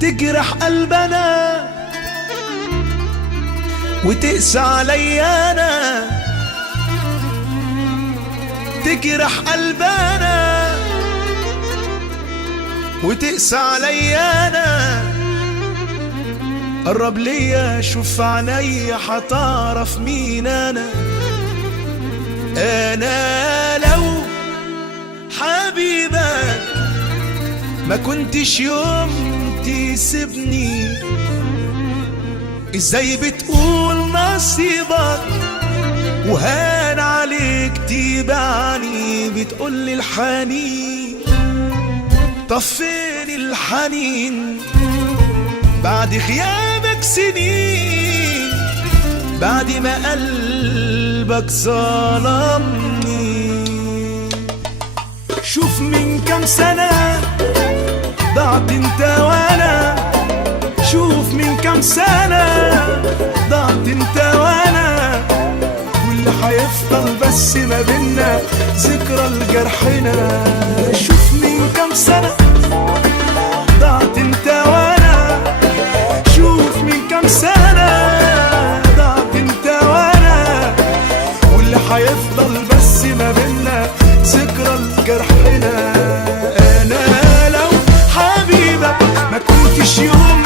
تجرح قلبنا وتقسى عليا انا، تجرح قلبنا وتقسى عليا انا. قرب ليا شوف عينيا حتعرف مين انا. انا لو حبيبك ما كنتش يوم تسيبني. ازاي بتقول نصيبك وهان عليك تبعني؟ بتقولي الحنين، طب فين الحنين بعد غيابك سنين؟ بعد ما قلبك ظلمني. شوف من كام سنة ضعت انت وانا، شوف من كام سنة ضعت انت وانا، واللي هيفضل بس ما بينا ذكرى لجرحنا. شوف من كام سنة ضعت انت وانا، شوف من كام سنة ضعت انت وانا، واللي هيفضل بس ما بينا ذكرى لجرحنا. انا لو حبيبك ما كنتش يوم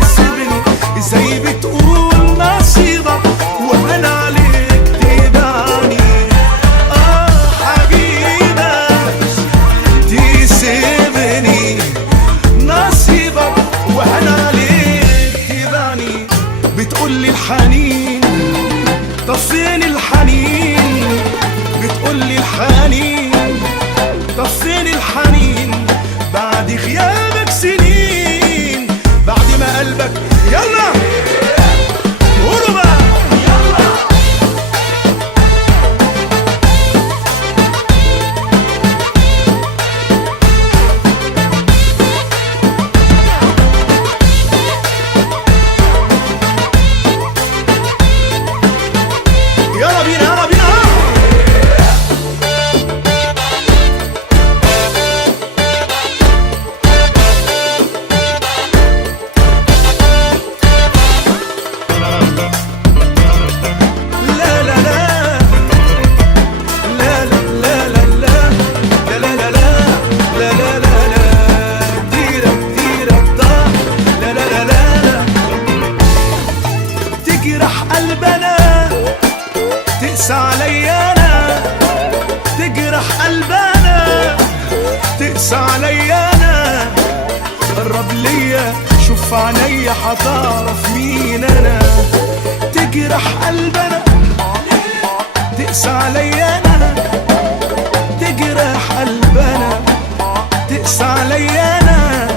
تسيبني. ازاي بتقول نصيبك وانا عليك تبعني؟ حبيبك تسيبني، نصيبك وانا عليك تبعني. بتقولي الحنين، طب فين الحنين؟ بتقولي الحنين، طب فين الحنين بعد غيابك سنين؟ بعد ما قلبك يلا قولوا بقى يلا بينا يلا بينا. تجرح قلبنا تقسى عليا انا، تجرح قلبنا تقسى عليا انا. قرب ليا شوف عينيا حتعرف مين انا. تجرح قلبنا تقسى عليا انا، تجرح قلبنا تقسى عليا انا.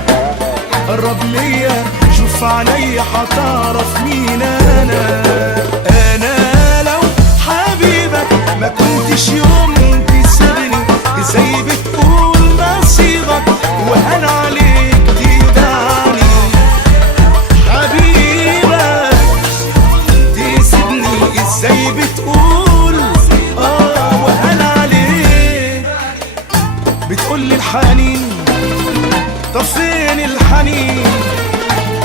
قرب ليا شوف عينيا حتعرف مين انا. انا لو حبيبك ما كنتش يوم تسيبني. ازاي بتقول نصيبك وانا عليك تدعني؟ حبيبك تسيبني، ازاي بتقول وانا عليك؟ بتقولي الحنين، طب فين الحنين؟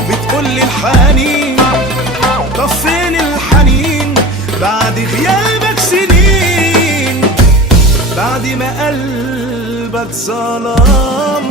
بتقولي الحنين، طب فين الحنين بعد غيابك سنين؟ بعد ما قلبك ظلم